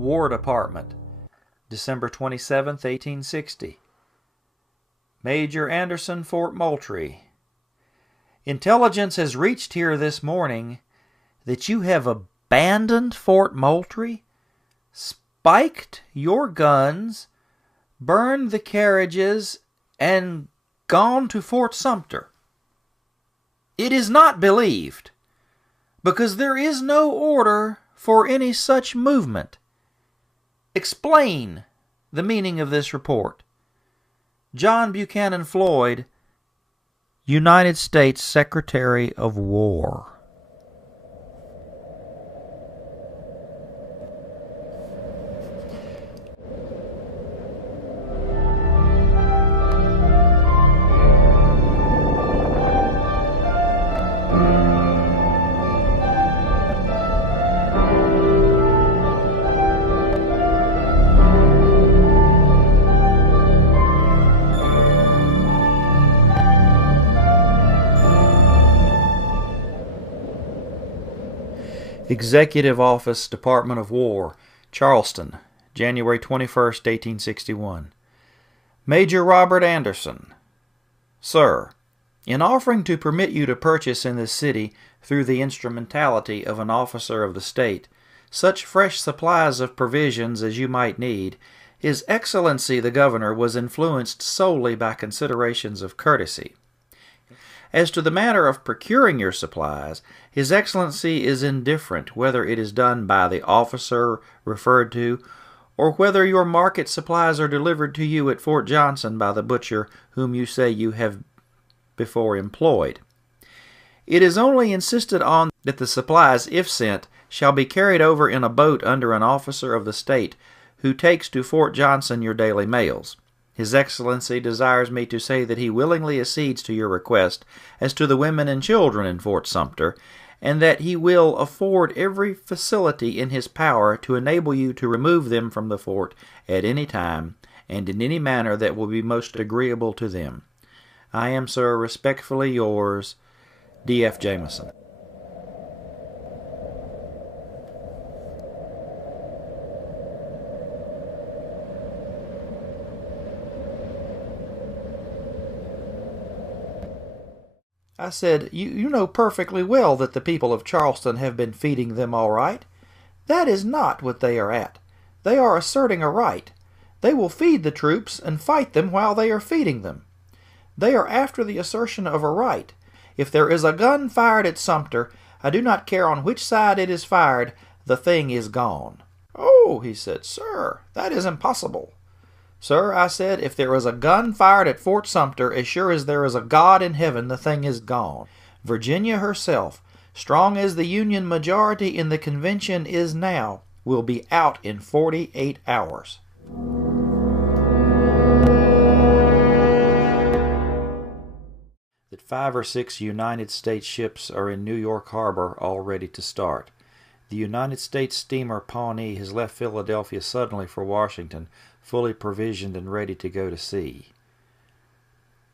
War Department, December 27, 1860. Major Anderson, Fort Moultrie. Intelligence has reached here this morning that you have abandoned Fort Moultrie, spiked your guns, burned the carriages, and gone to Fort Sumter. It is not believed, because there is no order for any such movement. Explain the meaning of this report. John Buchanan Floyd, United States Secretary of War. Executive Office, Department of War, Charleston, January 21, 1861. Major Robert Anderson. Sir, in offering to permit you to purchase in this city, through the instrumentality of an officer of the state, such fresh supplies of provisions as you might need, His Excellency the Governor was influenced solely by considerations of courtesy. As to the matter of procuring your supplies, His Excellency is indifferent whether it is done by the officer referred to, or whether your market supplies are delivered to you at Fort Johnson by the butcher whom you say you have before employed. It is only insisted on that the supplies, if sent, shall be carried over in a boat under an officer of the state, who takes to Fort Johnson your daily mails. His Excellency desires me to say that he willingly accedes to your request as to the women and children in Fort Sumter, and that he will afford every facility in his power to enable you to remove them from the fort at any time, and in any manner that will be most agreeable to them. I am, sir, respectfully yours, D.F. Jameson. I said, you know perfectly well that the people of Charleston have been feeding them all right. That is not what they are at. They are asserting a right. They will feed the troops and fight them while they are feeding them. They are after the assertion of a right. If there is a gun fired at Sumter, I do not care on which side it is fired, the thing is gone. Oh, he said, sir, that is impossible. Sir, I said, if there is a gun fired at Fort Sumter, as sure as there is a God in heaven, the thing is gone. Virginia herself, strong as the Union majority in the convention is now, will be out in 48 hours. That 5 or 6 United States ships are in New York Harbor all ready to start. The United States steamer Pawnee has left Philadelphia suddenly for Washington, fully provisioned and ready to go to sea.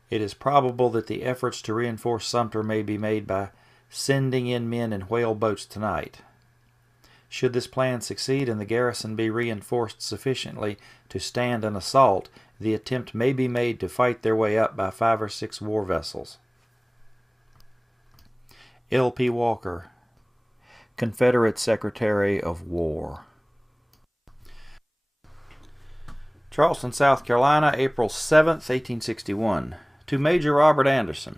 It is probable that the efforts to reinforce Sumter may be made by sending in men in whale boats tonight. Should this plan succeed and the garrison be reinforced sufficiently to stand an assault, the attempt may be made to fight their way up by 5 or 6 war vessels. L.P. Walker, Confederate Secretary of War. Charleston, South Carolina, April 7th, 1861. To Major Robert Anderson.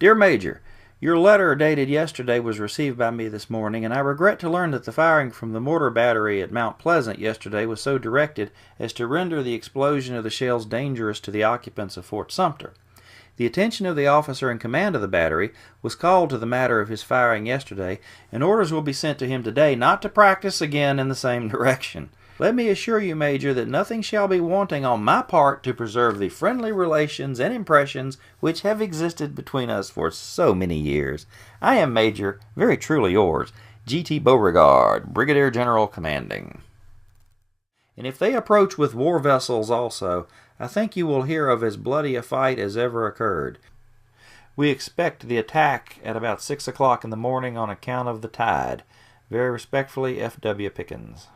Dear Major, your letter dated yesterday was received by me this morning, and I regret to learn that the firing from the mortar battery at Mount Pleasant yesterday was so directed as to render the explosion of the shells dangerous to the occupants of Fort Sumter. The attention of the officer in command of the battery was called to the matter of his firing yesterday, and orders will be sent to him today not to practice again in the same direction. Let me assure you, Major, that nothing shall be wanting on my part to preserve the friendly relations and impressions which have existed between us for so many years. I am, Major, very truly yours, G.T. Beauregard, Brigadier General Commanding. And if they approach with war vessels also, I think you will hear of as bloody a fight as ever occurred. We expect the attack at about 6 o'clock in the morning on account of the tide. Very respectfully, F.W. Pickens.